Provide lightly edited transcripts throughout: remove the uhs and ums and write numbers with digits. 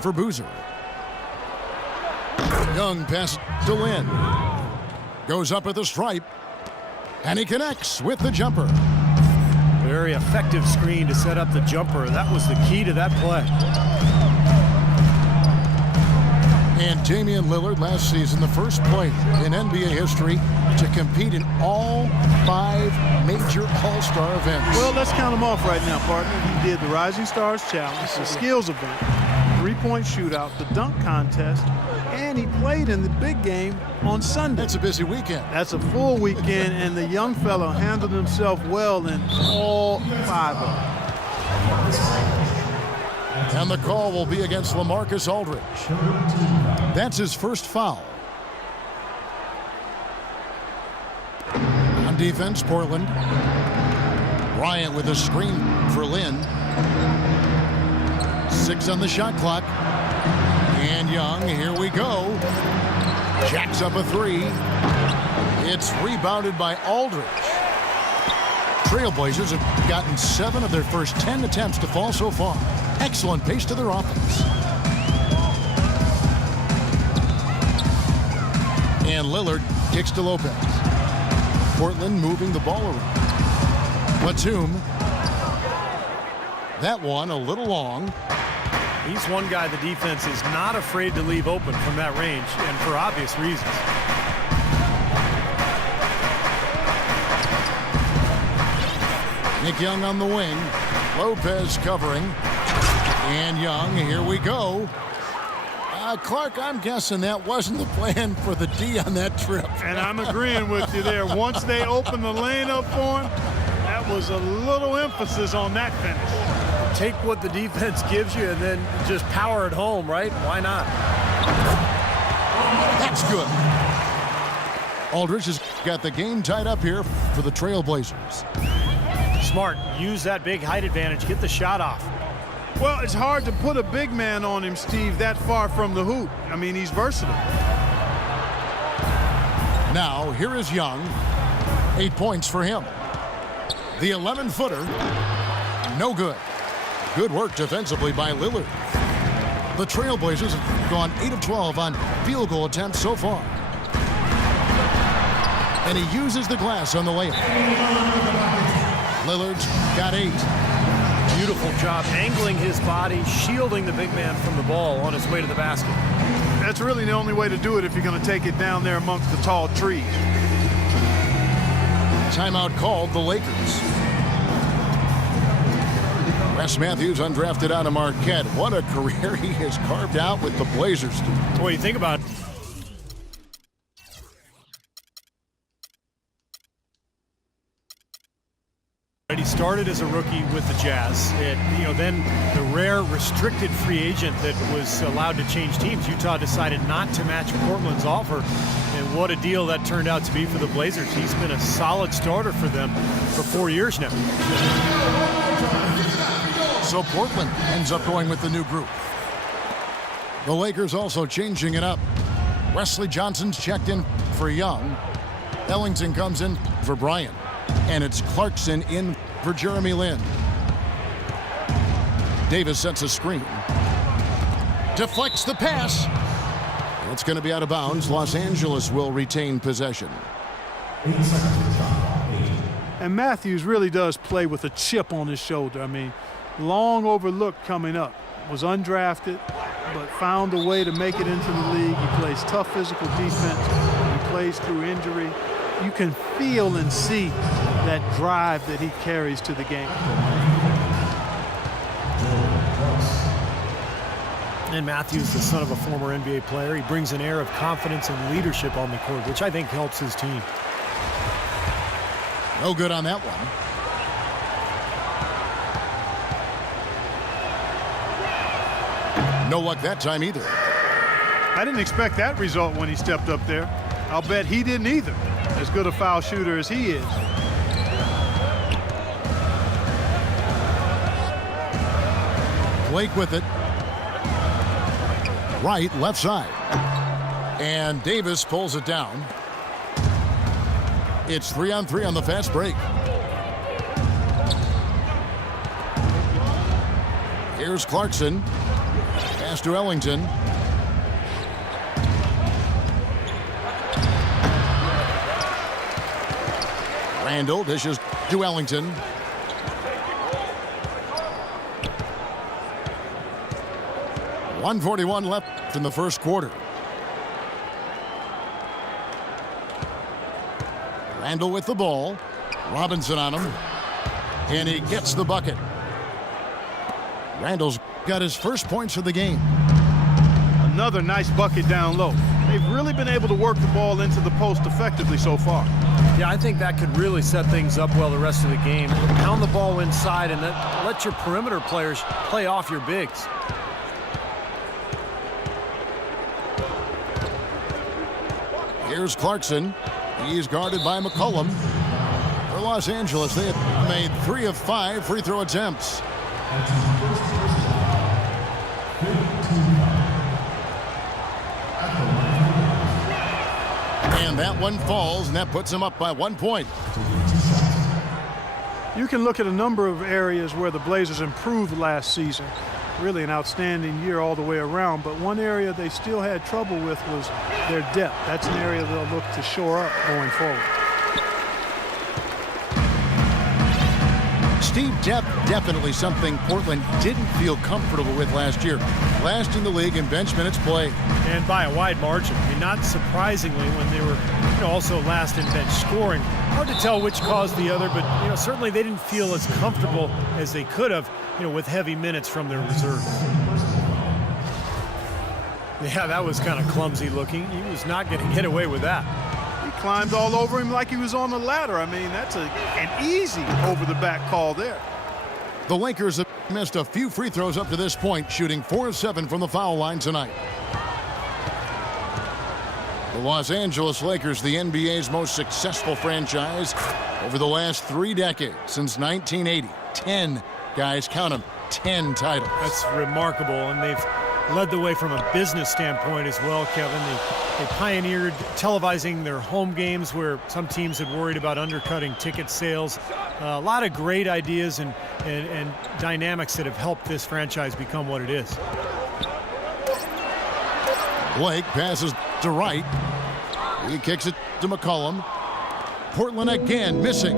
for Boozer. Young pass to Lynn. Goes up at the stripe. And he connects with the jumper. Very effective screen to set up the jumper. That was the key to that play. And Damian Lillard last season, the first player in NBA history to compete in all 5 major All-Star events. Well, let's count them off right now, partner. He did the Rising Stars Challenge, the skills event, 3-point shootout, the dunk contest, and he played in the big game on Sunday. That's a busy weekend. That's a full weekend, and the young fellow handled himself well in all 5 of them. And the call will be against LaMarcus Aldridge. That's his first foul. On defense, Portland. Bryant with a screen for Lynn. 6 on the shot clock. And Young, here we go. Jacks up a 3. It's rebounded by Aldridge. Trailblazers have gotten 7 of their first 10 attempts to fall so far. Excellent pace to their offense. And Lillard kicks to Lopez. Portland moving the ball around. Batum. That one a little long. He's one guy the defense is not afraid to leave open from that range, and for obvious reasons. Nick Young on the wing. Lopez covering. And Young, here we go. Clark, I'm guessing that wasn't the plan for the D on that trip. And I'm agreeing with you there. Once they opened the lane up for him, that was a little emphasis on that finish. Take what the defense gives you and then just power it home, right? Why not? That's good. Aldridge has got the game tied up here for the Trailblazers. Smart. Use that big height advantage. Get the shot off. Well, it's hard to put a big man on him, Steve, that far from the hoop. I mean, he's versatile. Now, here is Young. 8 points for him. The 11-footer, no good. Good work defensively by Lillard. The Trailblazers have gone 8 of 12 on field goal attempts so far. And he uses the glass on the layup. Lillard's got 8. Beautiful job angling his body, shielding the big man from the ball on his way to the basket. That's really the only way to do it if you're going to take it down there amongst the tall trees. Timeout called the Lakers. Wes Matthews undrafted out of Marquette. What a career he has carved out with the Blazers. Boy, you think about it. He started as a rookie with the Jazz. Then the rare restricted free agent that was allowed to change teams. Utah decided not to match Portland's offer, and what a deal that turned out to be for the Blazers. He's been a solid starter for them for 4 years now. So Portland ends up going with the new group. The Lakers also changing it up. Wesley Johnson's checked in for Young. Ellington comes in for Bryant. And it's Clarkson in for Jeremy Lin. Davis sets a screen. Deflects the pass. It's going to be out of bounds. Los Angeles will retain possession. And Matthews really does play with a chip on his shoulder. I mean, long overlooked coming up. Was undrafted, but found a way to make it into the league. He plays tough physical defense. He plays through injury. You can feel and see that drive that he carries to the game. And Matthews, the son of a former NBA player, he brings an air of confidence and leadership on the court, which I think helps his team. No good on that one. No luck that time either. I didn't expect that result when he stepped up there. I'll bet he didn't either, as good a foul shooter as he is. Blake with it. Right, left side. And Davis pulls it down. It's 3-on-3 on the fast break. Here's Clarkson. Pass to Ellington. Randall dishes to Ellington. .141 left in the first quarter. Randall with the ball. Robinson on him. And he gets the bucket. Randall's got his first points of the game. Another nice bucket down low. They've really been able to work the ball into the post effectively so far. Yeah, I think that could really set things up well the rest of the game. Pound the ball inside and let your perimeter players play off your bigs. Here's Clarkson. He's guarded by McCollum. For Los Angeles, they have made 3 of 5 free throw attempts. And that one falls, and that puts them up by 1 point. You can look at a number of areas where the Blazers improved last season. Really an outstanding year all the way around, but one area they still had trouble with was their depth. That's an area they'll look to shore up going forward. Steve, depth definitely something Portland didn't feel comfortable with last year. Last in the league in bench minutes played. And by a wide margin. I mean, not surprisingly when they were also last in bench scoring. Hard to tell which caused the other, but certainly they didn't feel as comfortable as they could have, with heavy minutes from their reserves. Yeah, that was kind of clumsy looking. He was not going to get away with that. He climbed all over him like he was on the ladder. I mean, that's an easy over-the-back call there. The Lakers have missed a few free throws up to this point, shooting 4 of 7 from the foul line tonight. The Los Angeles Lakers, the NBA's most successful franchise over the last 3 decades, since 1980. 10, guys, count them, 10 titles. That's remarkable, and they've led the way from a business standpoint as well, Kevin. They pioneered televising their home games where some teams had worried about undercutting ticket sales. A lot of great ideas and dynamics that have helped this franchise become what it is. Blake passes to Wright. He kicks it to McCollum. Portland again missing.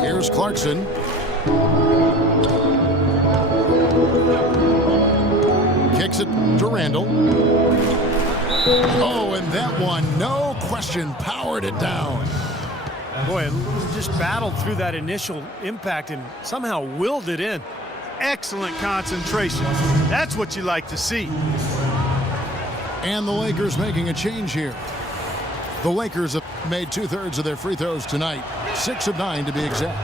Here's Clarkson. Kicks it to Randall. Oh, and that one, no question, powered it down. Boy, it just battled through that initial impact and somehow willed it in. Excellent concentration. That's what you like to see. And the Lakers making a change here. The Lakers have made 2/3 of their free throws tonight. 6 of 9 to be exact.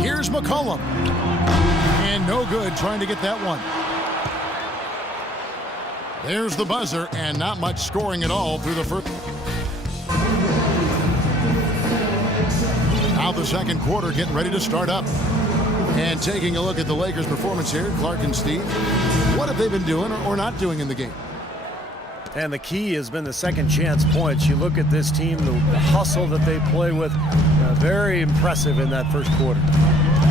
Here's McCollum. And no good trying to get that one. There's the buzzer, and not much scoring at all through the first. Now the second quarter getting ready to start up. And taking a look at the Lakers' performance here, Clark and Steve, what have they been doing or not doing in the game? And the key has been the second chance points. You look at this team, the hustle that they play with, very impressive in that first quarter.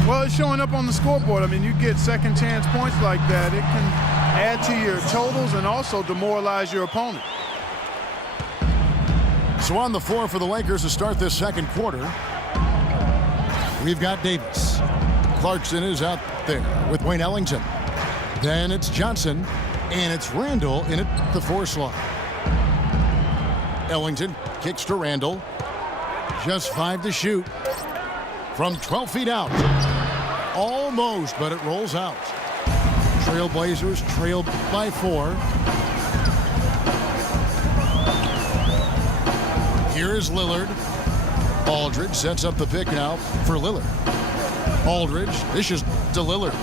Well, it's showing up on the scoreboard. I mean, you get second chance points like that, it can add to your totals and also demoralize your opponent. So on the floor for the Lakers to start this second quarter, we've got Davis. Clarkson is out there with Wayne Ellington. Then it's Johnson, and it's Randall in at the 4 slot. Ellington kicks to Randall. Just 5 to shoot. From 12 feet out. Almost, but it rolls out. Trailblazers trail by 4. Here is Lillard. Aldridge sets up the pick now for Lillard. Aldridge dishes to Lillard.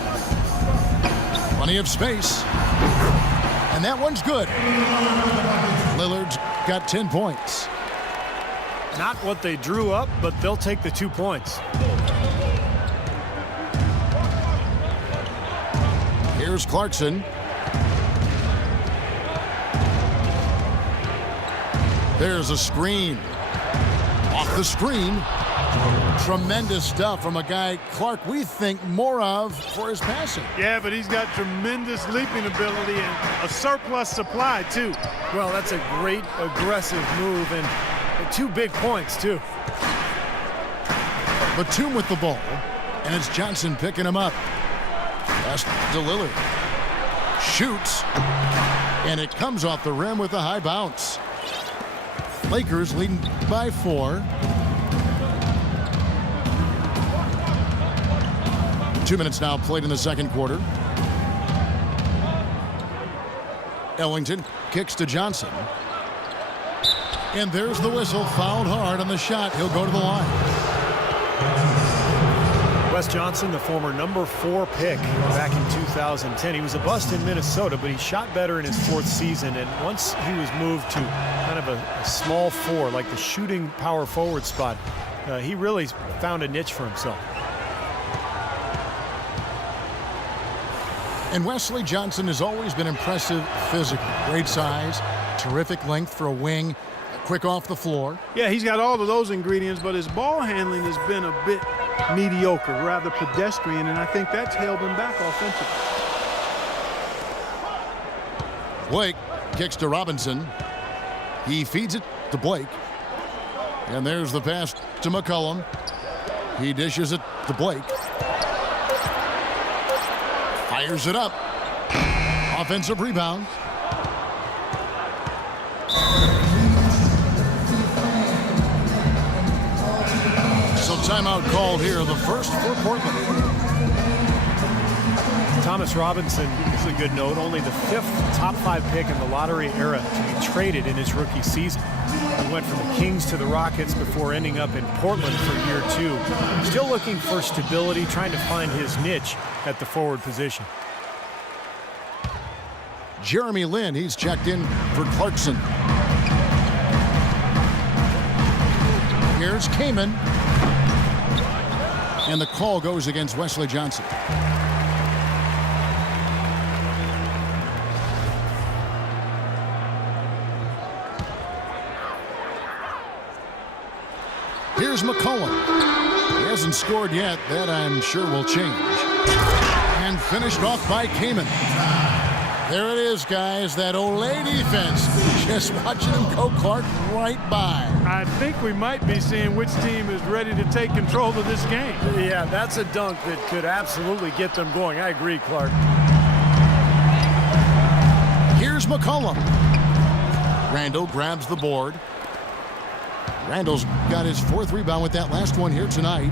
Plenty of space. And that one's good. Lillard's got 10 points. Not what they drew up, but they'll take the 2 points. Here's Clarkson. There's a screen. Off the screen. Tremendous stuff from a guy, Clark, we think more of for his passing. Yeah, but he's got tremendous leaping ability and a surplus supply, too. Well, that's a great aggressive move and 2 big points, too. Batum with the ball, and it's Johnson picking him up. Pass to Lillard. Shoots, and it comes off the rim with a high bounce. Lakers leading by 4. 2 minutes now played in the second quarter. Ellington kicks to Johnson. And there's the whistle. Fouled hard on the shot. He'll go to the line. Wes Johnson, the former number 4 pick back in 2010. He was a bust in Minnesota, but he shot better in his 4th season. And once he was moved to kind of a small 4, like the shooting power forward spot, he really found a niche for himself. And Wesley Johnson has always been impressive physically. Great size, terrific length for a wing, quick off the floor. Yeah, he's got all of those ingredients, but his ball handling has been a bit mediocre, rather pedestrian, and I think that's held him back offensively. Blake kicks to Robinson. He feeds it to Blake. And there's the pass to McCollum. He dishes it to Blake. Fires it up. Offensive rebound. So timeout called here, the first for Portland. Thomas Robinson is a good note. Only the 5th top 5 pick in the lottery era to be traded in his rookie season. He went from the Kings to the Rockets before ending up in Portland for year 2. Still looking for stability, trying to find his niche at the forward position. Jeremy Lin, he's checked in for Clarkson. Here's Kaman. And the call goes against Wesley Johnson. Here's McCollum. He hasn't scored yet. That, I'm sure, will change. And finished off by Kaman. There it is, guys. That Olay defense. Just watching him go, Clark, right by. I think we might be seeing which team is ready to take control of this game. Yeah, that's a dunk that could absolutely get them going. I agree, Clark. Here's McCollum. Randall grabs the board. Randall's got his 4th rebound with that last one here tonight.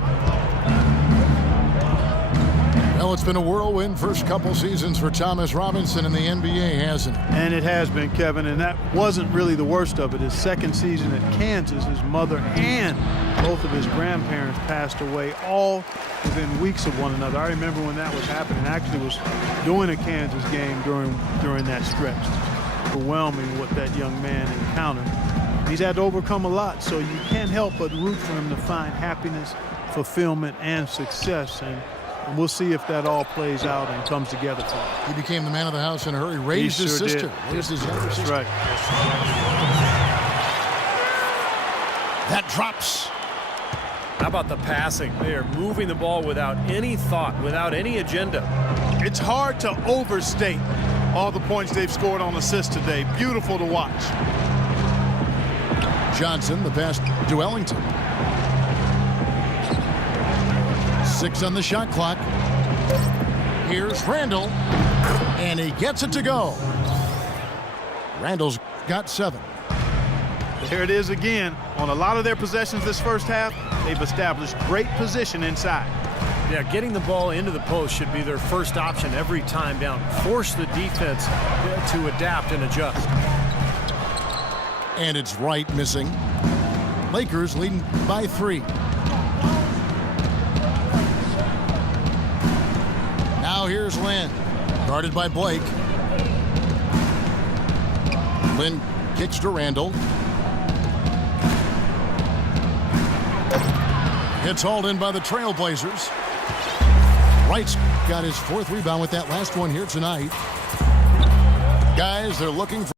Well, it's been a whirlwind first couple seasons for Thomas Robinson in the NBA, hasn't it? And it has been, Kevin, and that wasn't really the worst of it. His 2nd season at Kansas, his mother and both of his grandparents passed away all within weeks of one another. I remember when that was happening. I actually was doing a Kansas game during that stretch. It's overwhelming what that young man encountered. He's had to overcome a lot, so you can't help but root for him to find happiness, fulfillment, and success. And we'll see if that all plays out and comes together for him. He became the man of the house in a hurry. Raised his sister. Raised his younger sister. That's right. That drops. How about the passing? They are moving the ball without any thought, without any agenda. It's hard to overstate all the points they've scored on assists today. Beautiful to watch. Johnson, the pass to Ellington. 6 on the shot clock. Here's Randall, and he gets it to go. Randall's got 7. There it is again. On a lot of their possessions this first half, they've established great position inside. Yeah, getting the ball into the post should be their first option every time down. Force the defense to adapt and adjust. And it's Wright missing. Lakers leading by 3. Now here's Lin, guarded by Blake. Lin kicks to Randall. It's hauled in by the Trailblazers. Wright's got his 4th rebound with that last one here tonight. Guys, they're looking for